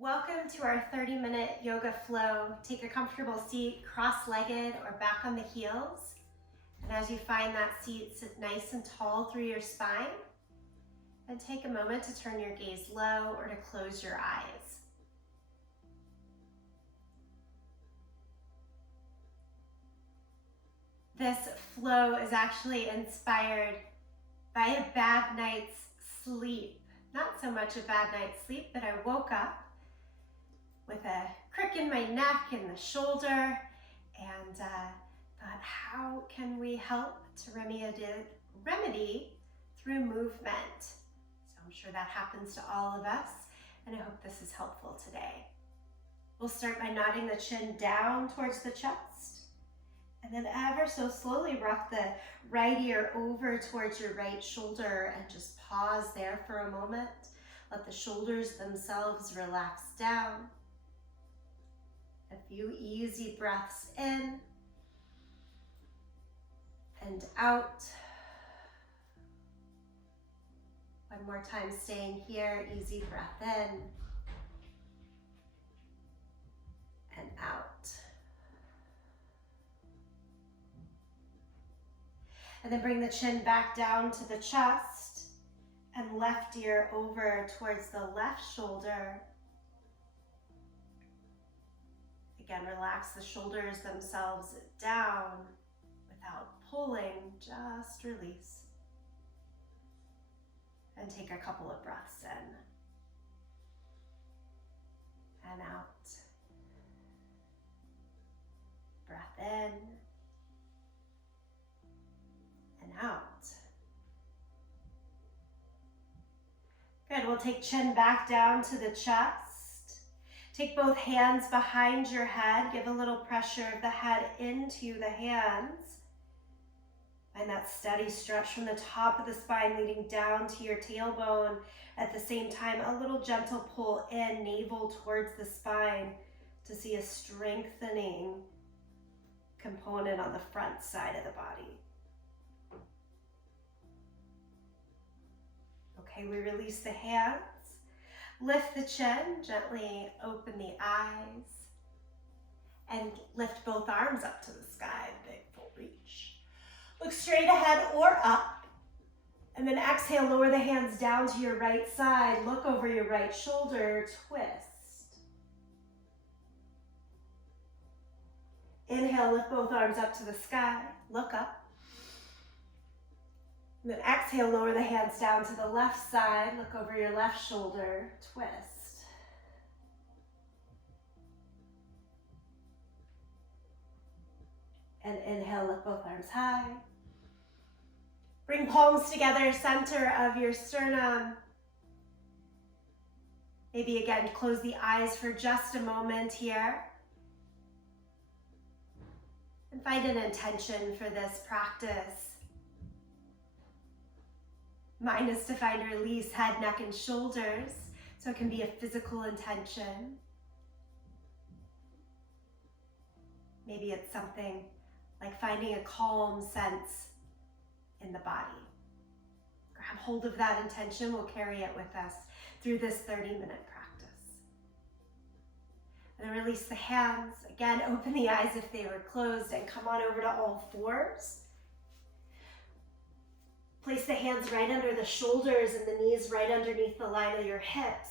Welcome to our 30-minute yoga flow. Take a comfortable seat, cross-legged or back on the heels. And as you find that seat, sit nice and tall through your spine. And take a moment to turn your gaze low or to close your eyes. This flow is actually inspired by a bad night's sleep. Not so much a bad night's sleep, but I woke up with a crick in my neck and the shoulder, and thought, how can we help to remedy through movement? So I'm sure that happens to all of us, and I hope this is helpful today. We'll start by nodding the chin down towards the chest, and then ever so slowly rock the right ear over towards your right shoulder and just pause there for a moment. Let the shoulders themselves relax down. A few easy breaths in and out. One more time, staying here, easy breath in and out. And then bring the chin back down to the chest and left ear over towards the left shoulder. Again, relax the shoulders themselves down without pulling, just release. And take a couple of breaths in and out. Breath in and out. Good, we'll take chin back down to the chest. Take both hands behind your head. Give a little pressure of the head into the hands. Find that steady stretch from the top of the spine leading down to your tailbone. At the same time, a little gentle pull in, navel towards the spine to see a strengthening component on the front side of the body. Okay, we release the hands. Lift the chin, gently open the eyes, and lift both arms up to the sky, big full reach. Look straight ahead or up, and then exhale, lower the hands down to your right side, look over your right shoulder, twist. Inhale, lift both arms up to the sky, look up. And then exhale, lower the hands down to the left side, look over your left shoulder, twist. And inhale, lift both arms high. Bring palms together, center of your sternum. Maybe again, close the eyes for just a moment here. And find an intention for this practice. Mine is to find release, head, neck, and shoulders, so it can be a physical intention. Maybe it's something like finding a calm sense in the body. Grab hold of that intention. We'll carry it with us through this 30-minute practice. And then release the hands. Again, open the eyes if they were closed and come on over to all fours. Place the hands right under the shoulders and the knees right underneath the line of your hips,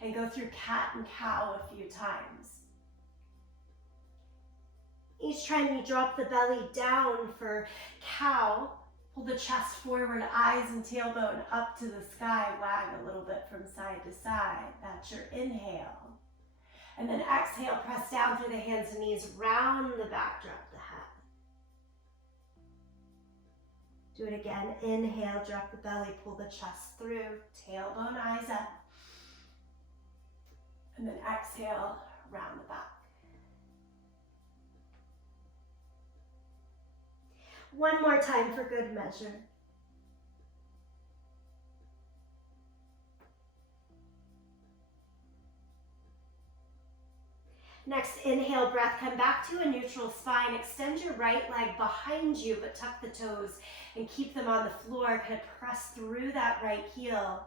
and go through cat and cow a few times. Each time you drop the belly down for cow, pull the chest forward, eyes and tailbone up to the sky, wag a little bit from side to side. That's your inhale. And then exhale, press down through the hands and knees, round the back, drop the head. Do it again. Inhale, drop the belly, pull the chest through, tailbone, eyes up. And then exhale, round the back. One more time for good measure. Next, inhale, breath, come back to a neutral spine. Extend your right leg behind you, but tuck the toes and keep them on the floor. Kind of press through that right heel.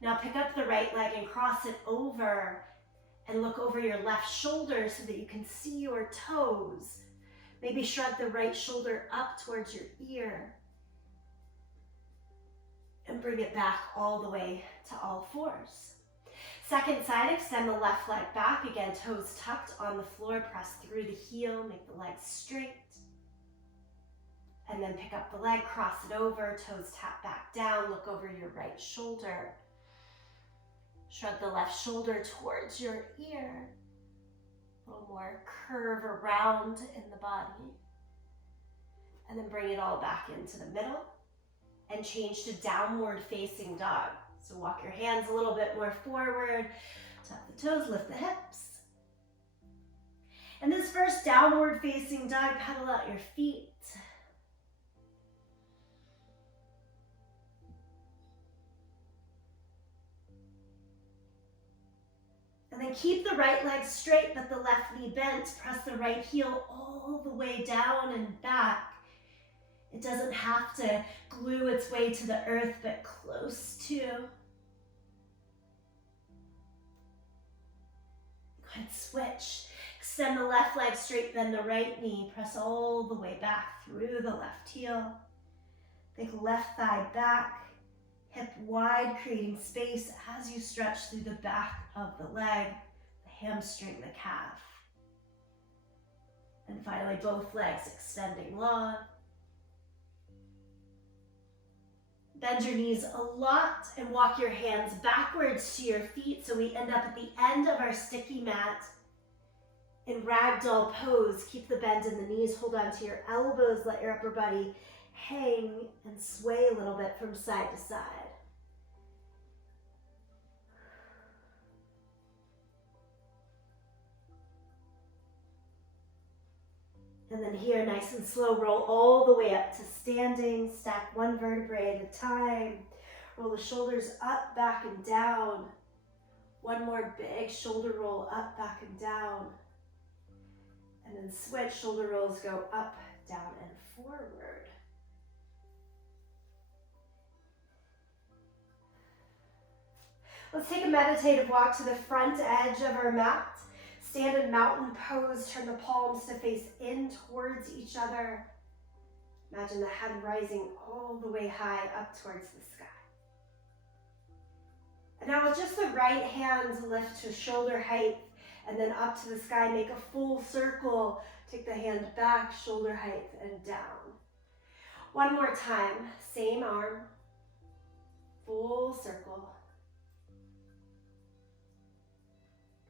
Now pick up the right leg and cross it over And look over your left shoulder so that you can see your toes. Maybe shrug the right shoulder up towards your ear. And bring it back all the way to all fours. Second side, extend the left leg back. Again, toes tucked on the floor. Press through the heel. Make the leg straight. And then pick up the leg, cross it over. Toes tap back down. Look over your right shoulder. Shrug the left shoulder towards your ear. A little more curve around in the body. And then bring it all back into the middle. And change to downward facing dog. So walk your hands a little bit more forward. Tuck the toes, lift the hips. And this first downward facing dog, pedal out your feet. And then keep the right leg straight, but the left knee bent. Press the right heel all the way down and back. It doesn't have to glue its way to the earth, but close to. Go ahead, switch. Extend the left leg straight, bend the right knee. Press all the way back through the left heel. Think left thigh back, hip wide, creating space as you stretch through the back of the leg, the hamstring, the calf. And finally, both legs extending long. Bend your knees a lot and walk your hands backwards to your feet so we end up at the end of our sticky mat in ragdoll pose. Keep the bend in the knees, hold on to your elbows, let your upper body hang and sway a little bit from side to side. And then here, nice and slow, roll all the way up to standing. Stack one vertebrae at a time. Roll the shoulders up, back, and down. One more big shoulder roll up, back, and down. And then switch, shoulder rolls go up, down, and forward. Let's take a meditative walk to the front edge of our mat. Stand in mountain pose, turn the palms to face in towards each other. Imagine the head rising all the way high up towards the sky. And now with just the right hand, lift to shoulder height and then up to the sky. Make a full circle. Take the hand back, shoulder height, and down. One more time, same arm, full circle.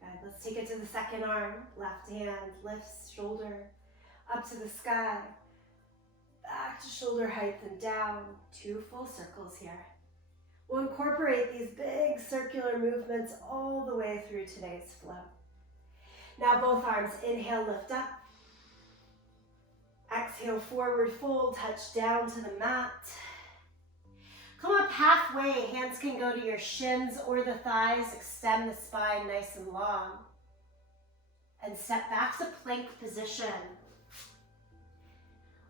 Good. Let's take it to the second arm. Left hand lifts shoulder up to the sky. Back to shoulder height and down. 2 full circles here. We'll incorporate these big circular movements all the way through today's flow. Now both arms, inhale, lift up. Exhale, forward fold, touch down to the mat. Come up halfway, hands can go to your shins or the thighs, extend the spine nice and long. And step back to plank position.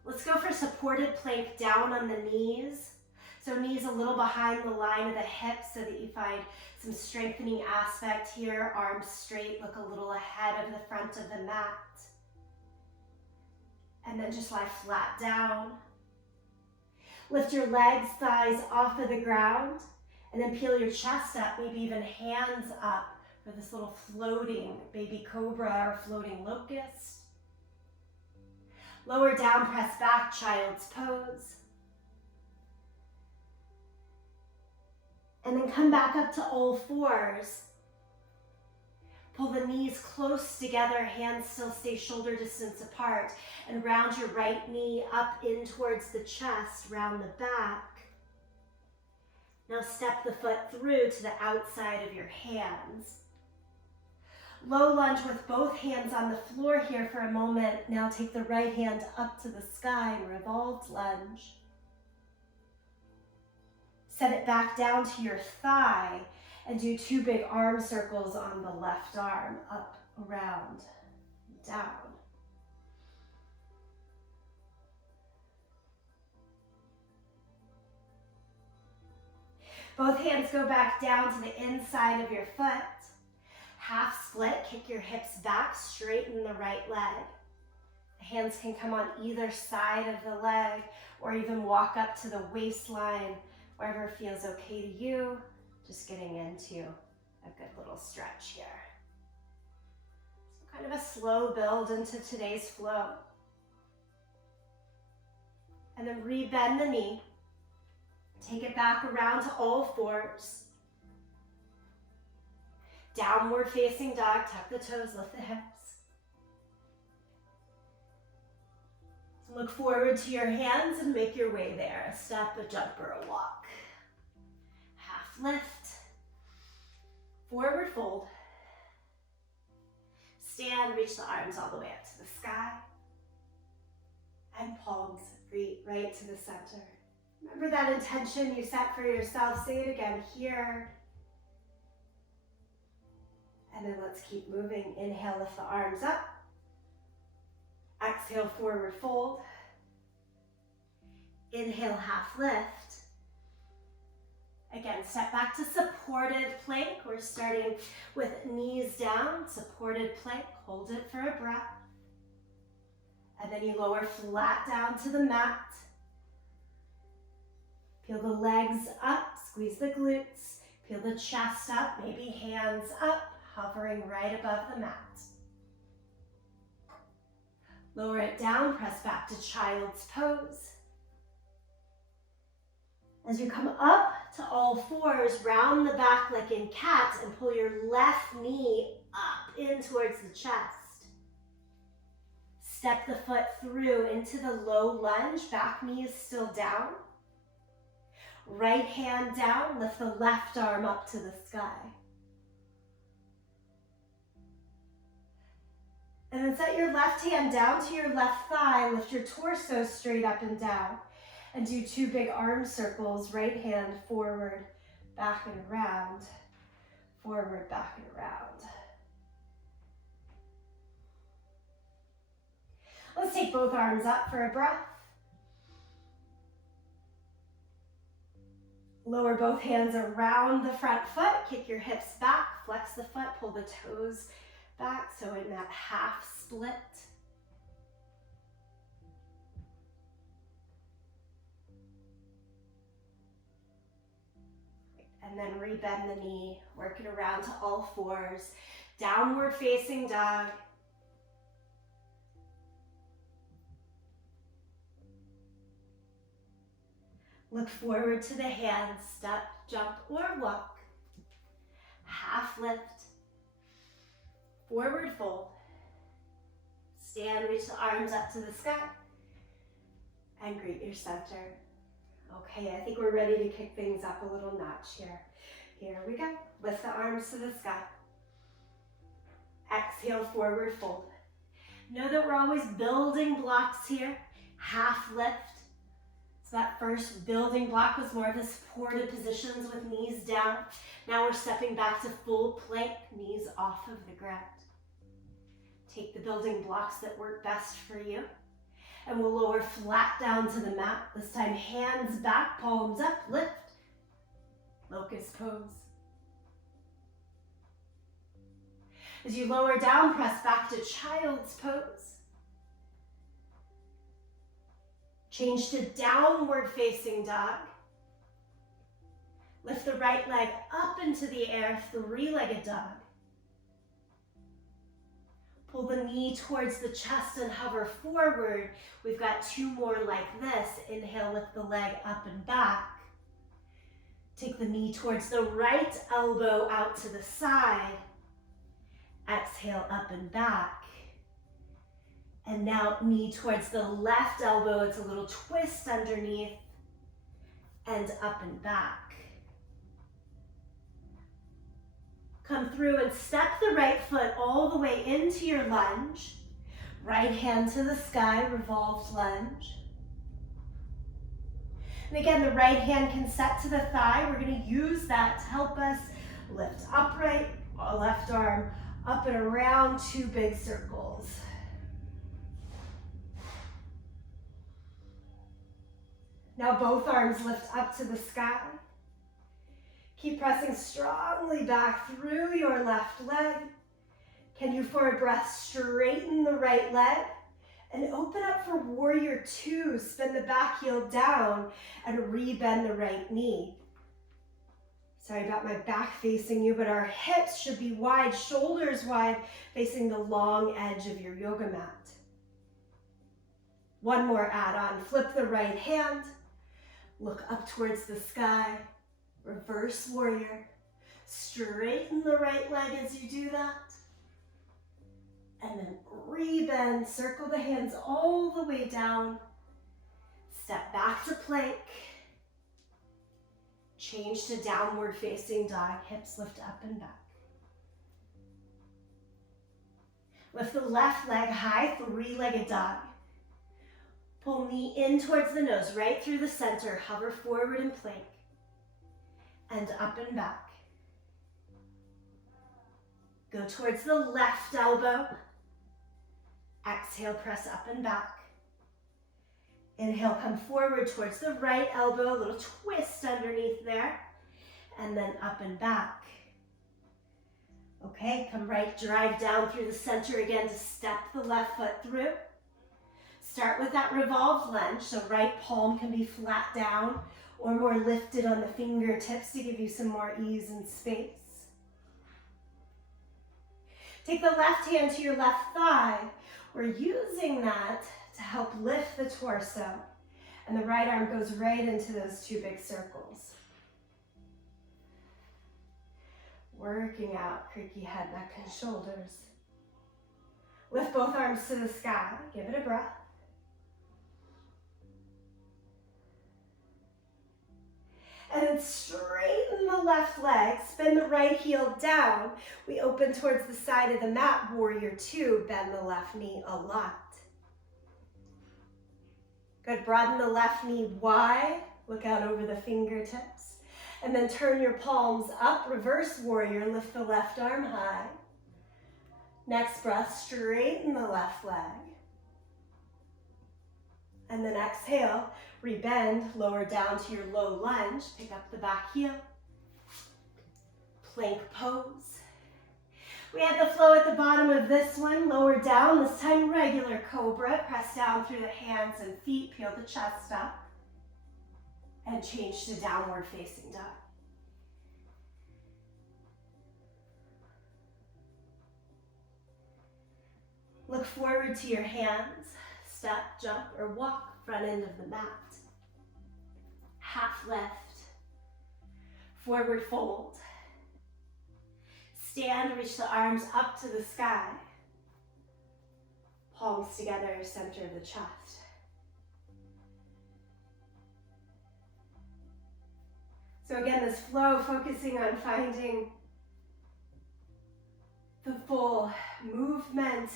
Let's go for supported plank down on the knees. So knees a little behind the line of the hips so that you find some strengthening aspect here. Arms straight, look a little ahead of the front of the mat. And then just lie flat down. Lift your legs, thighs off of the ground, and then peel your chest up, maybe even hands up for this little floating baby cobra or floating locust. Lower down, press back, child's pose. And then come back up to all fours. Pull the knees close together, hands still stay shoulder distance apart, and round your right knee up in towards the chest, round the back. Now step the foot through to the outside of your hands. Low lunge with both hands on the floor here for a moment. Now take the right hand up to the sky, revolved lunge. Set it back down to your thigh and do 2 big arm circles on the left arm, up, around, down. Both hands go back down to the inside of your foot. Half split, kick your hips back, straighten the right leg. The hands can come on either side of the leg or even walk up to the waistline, wherever feels okay to you. Just getting into a good little stretch here. So kind of a slow build into today's flow. And then re-bend the knee. Take it back around to all fours. Downward facing dog, tuck the toes, lift the hips. So look forward to your hands and make your way there. A step, a jump, or a walk. Half lift. Forward fold. Stand, reach the arms all the way up to the sky. And palms right to the center. Remember that intention you set for yourself. Say it again here. And then let's keep moving. Inhale, lift the arms up. Exhale, forward fold. Inhale, half lift. Again, step back to supported plank. We're starting with knees down, supported plank. Hold it for a breath. And then you lower flat down to the mat. Peel the legs up, squeeze the glutes. Peel the chest up, maybe hands up, hovering right above the mat. Lower it down, press back to child's pose. As you come up to all fours, round the back like in cat and pull your left knee up in towards the chest. Step the foot through into the low lunge, back knee is still down. Right hand down, lift the left arm up to the sky. And then set your left hand down to your left thigh, lift your torso straight up and down. And do 2 big arm circles, right hand forward, back and around, forward, back and around. Let's take both arms up for a breath. Lower both hands around the front foot, kick your hips back, flex the foot, pull the toes back, so in that half split. And then re-bend the knee, work it around to all fours. Downward facing dog. Look forward to the hands, step, jump, or walk. Half lift. Forward fold. Stand, reach the arms up to the sky. And greet your center. Okay, I think we're ready to kick things up a little notch here. Here we go. Lift the arms to the sky. Exhale, forward fold. Know that we're always building blocks here. Half lift. So that first building block was more of the supported positions with knees down. Now we're stepping back to full plank, knees off of the ground. Take the building blocks that work best for you. And we'll lower flat down to the mat. This time, hands back, palms up, lift. Locust pose. As you lower down, press back to child's pose. Change to downward facing dog. Lift the right leg up into the air, 3-legged dog. Pull the knee towards the chest and hover forward. We've got 2 more like this. Inhale, lift the leg up and back. Take the knee towards the right elbow out to the side. Exhale, up and back. And now knee towards the left elbow. It's a little twist underneath. And up and back. Come through and step the right foot all the way into your lunge. Right hand to the sky, revolved lunge. And again, the right hand can set to the thigh. We're going to use that to help us lift upright, left arm up and around, 2 big circles. Now both arms lift up to the sky. Keep pressing strongly back through your left leg. Can you, for a breath, straighten the right leg and open up for warrior two. Spin the back heel down and rebend the right knee. Sorry about my back facing you, but our hips should be wide, shoulders wide, facing the long edge of your yoga mat. One more add-on. Flip the right hand. Look up towards the sky. Reverse warrior. Straighten the right leg as you do that. And then rebend. Circle the hands all the way down. Step back to plank. Change to downward facing dog. Hips lift up and back. Lift the left leg high, three-legged dog. Pull knee in towards the nose, right through the center. Hover forward in plank. And up and back. Go towards the left elbow. Exhale, press up and back. Inhale, come forward towards the right elbow, a little twist underneath there, and then up and back. Okay, come right, drive down through the center again to step the left foot through. Start with that revolved lunge, so right palm can be flat down or more lifted on the fingertips to give you some more ease and space. Take the left hand to your left thigh. We're using that to help lift the torso, and the right arm goes right into those two big circles. Working out creaky head, neck, and shoulders. Lift both arms to the sky. Give it a breath. And then straighten the left leg, spin the right heel down. We open towards the side of the mat, warrior two, bend the left knee a lot. Good, broaden the left knee wide, look out over the fingertips. And then turn your palms up, reverse warrior, lift the left arm high. Next breath, straighten the left leg. And then exhale, rebend, lower down to your low lunge, pick up the back heel. Plank pose. We had the flow at the bottom of this one, lower down, this time regular cobra. Press down through the hands and feet, peel the chest up, and change to downward facing dog. Look forward to your hands, step, jump, or walk front end of the mat. Half lift, forward fold. Stand, reach the arms up to the sky. Palms together, center of the chest. So again, this flow, focusing on finding the full movement,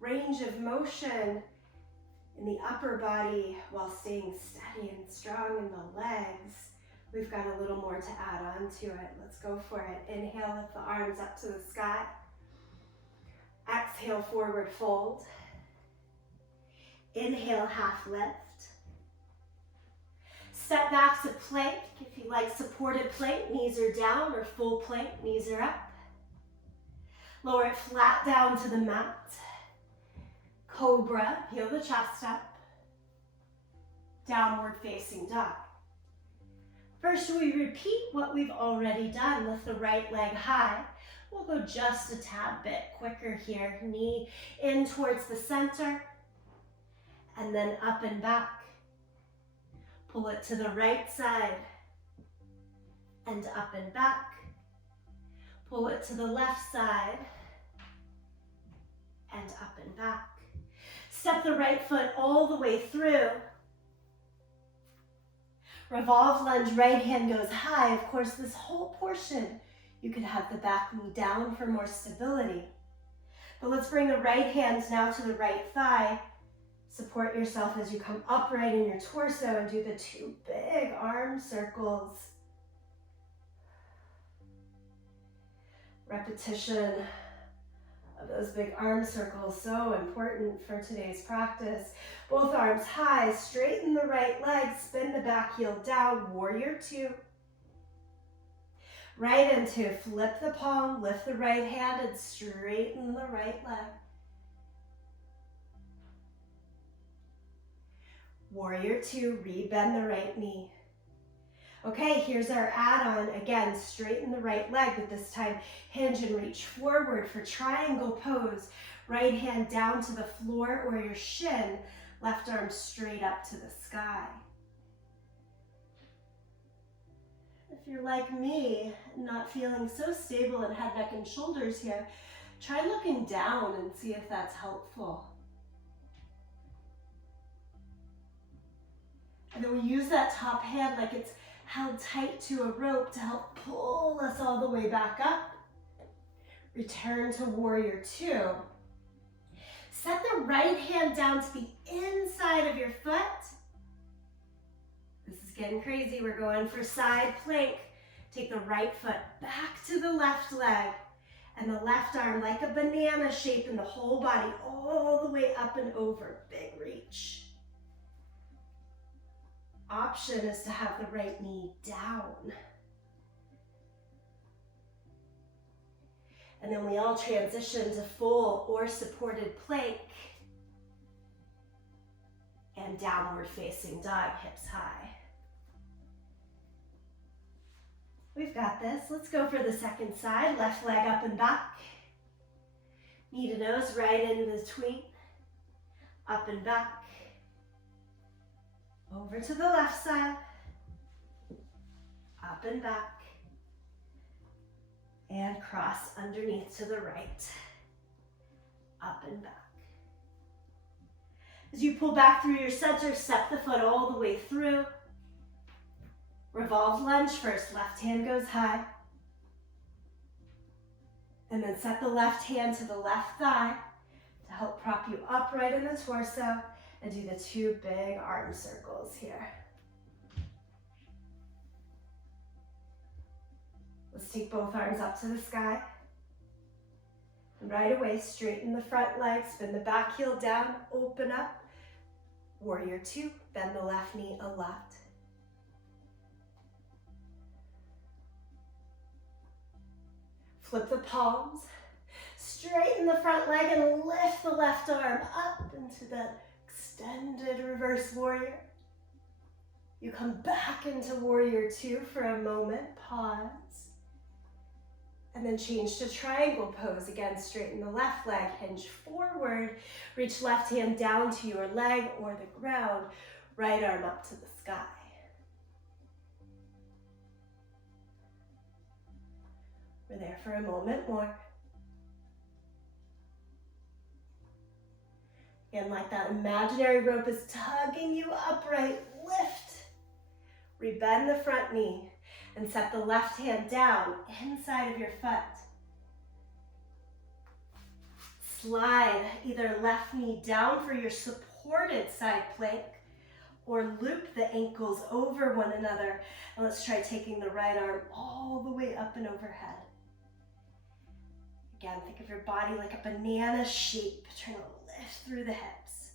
range of motion in the upper body while staying steady and strong in the legs. We've got a little more to add on to it. Let's go for it. Inhale, lift the arms up to the sky. Exhale, forward fold. Inhale, half lift. Step back to plank. If you like supported plank, knees are down, or full plank, knees are up. Lower it flat down to the mat. Cobra, peel the chest up. Downward facing dog. First, we repeat what we've already done. Lift the right leg high. We'll go just a tad bit quicker here. Knee in towards the center, and then up and back. Pull it to the right side, and up and back. Pull it to the left side, and up and back. Step the right foot all the way through. Revolve lunge, right hand goes high. Of course, this whole portion, you could have the back knee down for more stability. But let's bring the right hand now to the right thigh. Support yourself as you come upright in your torso and do the two big arm circles. Repetition of those big arm circles, so important for today's practice. Both arms high, straighten the right leg, spin the back heel down, warrior two. right into flip the palm, lift the right hand, and straighten the right leg. Warrior two, rebend the right knee. Okay, here's our add-on. Again, straighten the right leg, but this time hinge and reach forward for triangle pose. Right hand down to the floor or your shin, left arm straight up to the sky. If you're like me, not feeling so stable in head, neck, and shoulders here, try looking down and see if that's helpful. And then we use that top hand like it's held tight to a rope to help pull us all the way back up. Return to warrior two. Set the right hand down to the inside of your foot. This is getting crazy. We're going for side plank. Take the right foot back to the left leg and the left arm like a banana shape in the whole body all the way up and over. Big reach. Option is to have the right knee down. And then we all transition to full or supported plank and downward facing dog, hips high. We've got this. Let's go for the second side. Left leg up and back. Knee to nose, right in between. Up and back. Over to the left side. Up and back. And cross underneath to the right. Up and back. As you pull back through your center, step the foot all the way through. Revolved lunge first. Left hand goes high. And then set the left hand to the left thigh to help prop you upright in the torso, and do the two big arm circles here. Let's take both arms up to the sky. And right away, straighten the front leg, spin the back heel down, open up. Warrior two, bend the left knee a lot. Flip the palms, straighten the front leg and lift the left arm up into that extended reverse warrior. You come back into warrior two for a moment, pause. And then change to triangle pose. Again, straighten the left leg, hinge forward, reach left hand down to your leg or the ground, right arm up to the sky. We're there for a moment more. Again, like that imaginary rope is tugging you upright, lift. Rebend the front knee and set the left hand down inside of your foot. Slide either left knee down for your supported side plank or loop the ankles over one another. And let's try taking the right arm all the way up and overhead. Again, think of your body like a banana shape, trying to lift through the hips.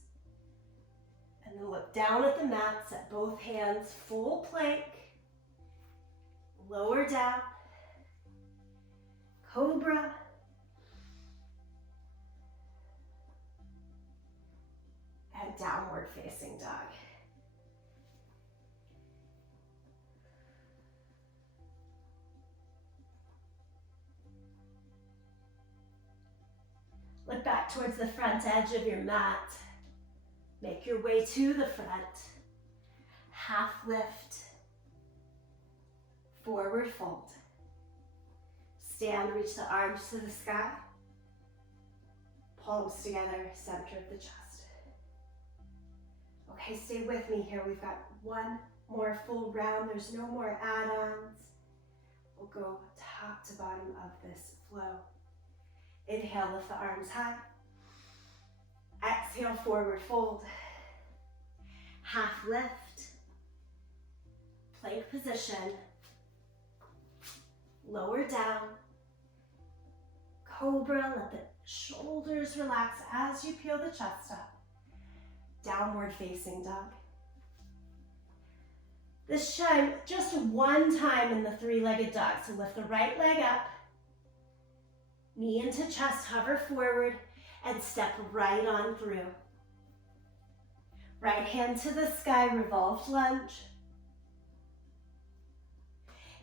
And then look down at the mat, set both hands full plank, lower down, cobra, and downward facing dog. Look back towards the front edge of your mat. Make your way to the front. Half lift. Forward fold. Stand, reach the arms to the sky. Palms together, center of the chest. Okay, stay with me here. We've got one more full round. There's no more add-ons. We'll go top to bottom of this flow. Inhale, lift the arms high. Exhale, forward fold. Half lift. Plank position. Lower down. Cobra, let the shoulders relax as you peel the chest up. Downward facing dog. This time, just one time in the three-legged dog. So lift the right leg up, knee into chest, hover forward, and step right on through. Right hand to the sky, revolved lunge.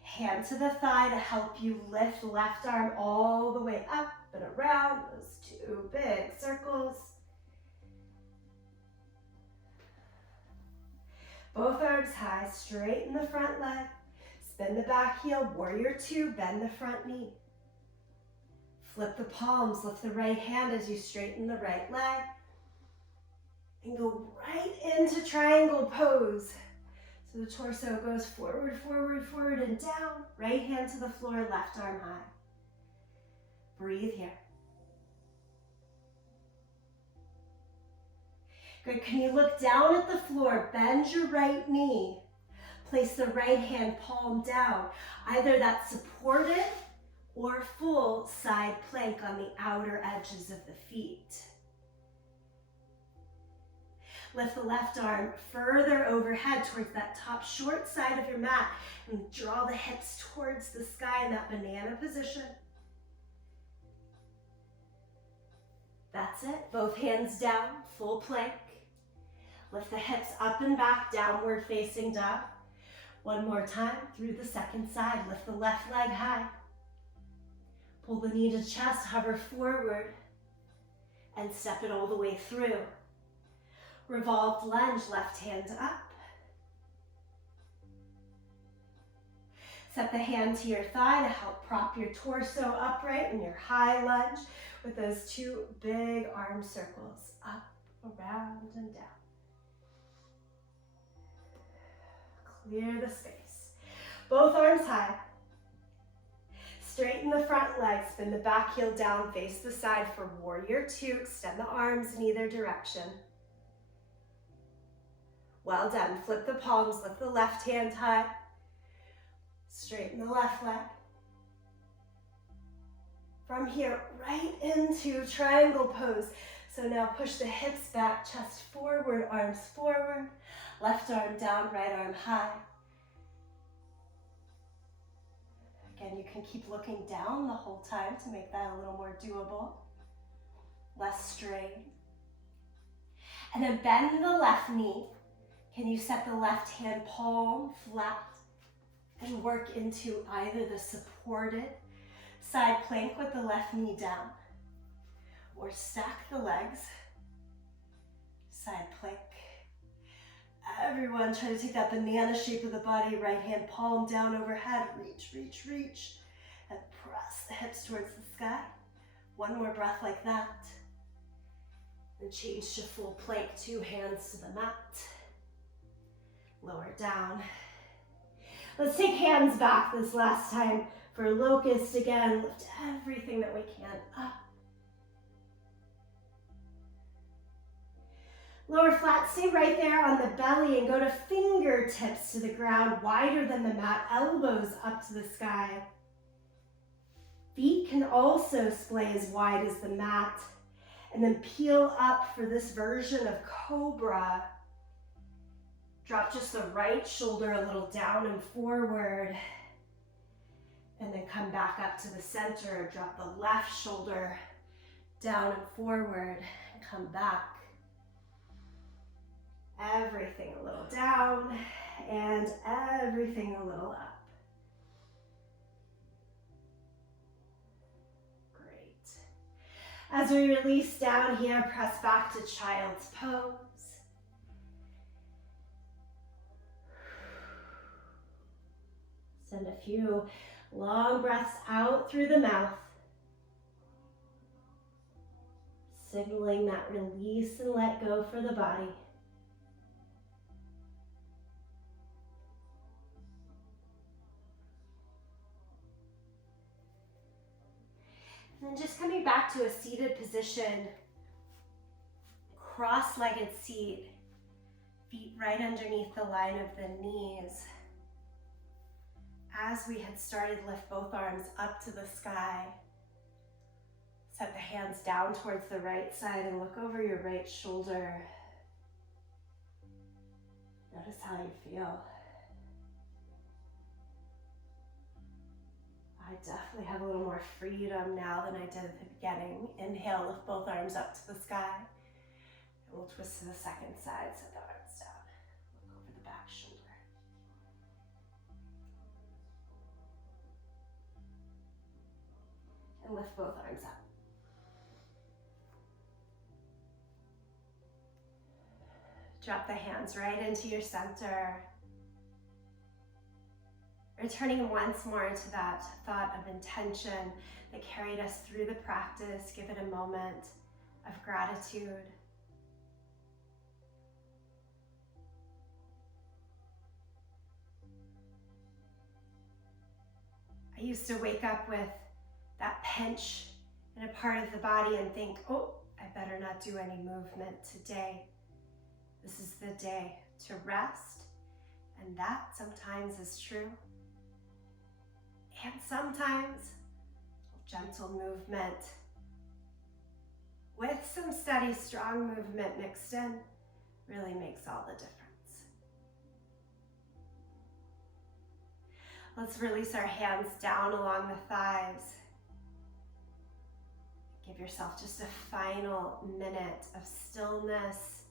Hand to the thigh to help you lift left arm all the way up and around those two big circles. Both arms high, straighten the front leg. Spin the back heel, warrior two, bend the front knee. Flip the palms, lift the right hand as you straighten the right leg. And go right into triangle pose. So the torso goes forward, forward, forward, and down. Right hand to the floor, left arm high. Breathe here. Good, can you look down at the floor, bend your right knee, place the right hand palm down. Either that's supported or full side plank on the outer edges of the feet. Lift the left arm further overhead towards that top short side of your mat and draw the hips towards the sky in that banana position. That's it, both hands down, full plank. Lift the hips up and back, downward facing dog. One more time, through the second side, lift the left leg high. Pull the knee to chest, hover forward, and step it all the way through. Revolved lunge, left hand up. Set the hand to your thigh to help prop your torso upright in your high lunge with those two big arm circles, up, around, and down. Clear the space. Both arms high. Straighten the front leg, spin the back heel down, face the side for warrior two. Extend the arms in either direction. Well done. Flip the palms, lift the left hand high. Straighten the left leg. From here, right into triangle pose. So now push the hips back, chest forward, arms forward. Left arm down, right arm high. Again, you can keep looking down the whole time to make that a little more doable. Less strain. And then bend the left knee. Can you set the left hand palm flat and work into either the supported side plank with the left knee down, or stack the legs, side plank. Everyone try to take that banana shape of the body, right hand palm down overhead, reach, reach, reach, and press the hips towards the sky. One more breath like that. Then change to full plank, two hands to the mat. Lower down. Let's take hands back this last time for locust again. Lift everything that we can up. Lower flat, stay right there on the belly and go to fingertips to the ground, wider than the mat, elbows up to the sky. Feet can also splay as wide as the mat, and then peel up for this version of cobra. Drop just the right shoulder a little down and forward, and then come back up to the center. Drop the left shoulder down and forward, and come back. Everything a little down and everything a little up. Great. As we release down here, press back to child's pose. Send a few long breaths out through the mouth, signaling that release and let go for the body. And then just coming back to a seated position, cross-legged seat, feet right underneath the line of the knees. As we had started, lift both arms up to the sky. Set the hands down towards the right side and look over your right shoulder. Notice how you feel. I definitely have a little more freedom now than I did at the beginning. Inhale, lift both arms up to the sky. And we'll twist to the second side, set the arms down. Look over the back shoulder. And lift both arms up. Drop the hands right into your center. Returning once more to that thought of intention that carried us through the practice. Give it a moment of gratitude. I used to wake up with that pinch in a part of the body and think, oh, I better not do any movement today. This is the day to rest, and that sometimes is true. And sometimes gentle movement with some steady, strong movement mixed in really makes all the difference. Let's release our hands down along the thighs. Give yourself just a final minute of stillness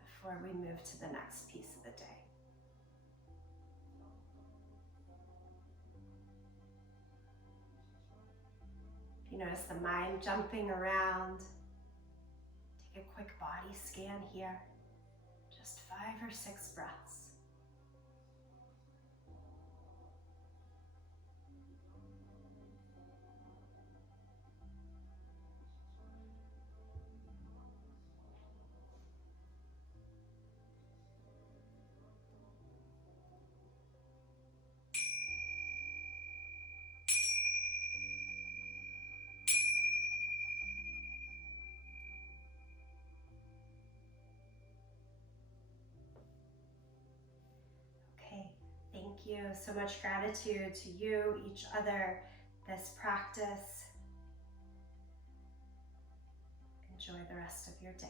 before we move to the next piece of the day. If you notice the mind jumping around, take a quick body scan here. Just 5 or 6 breaths. Thank you. So much gratitude to you, each other, this practice. Enjoy the rest of your day.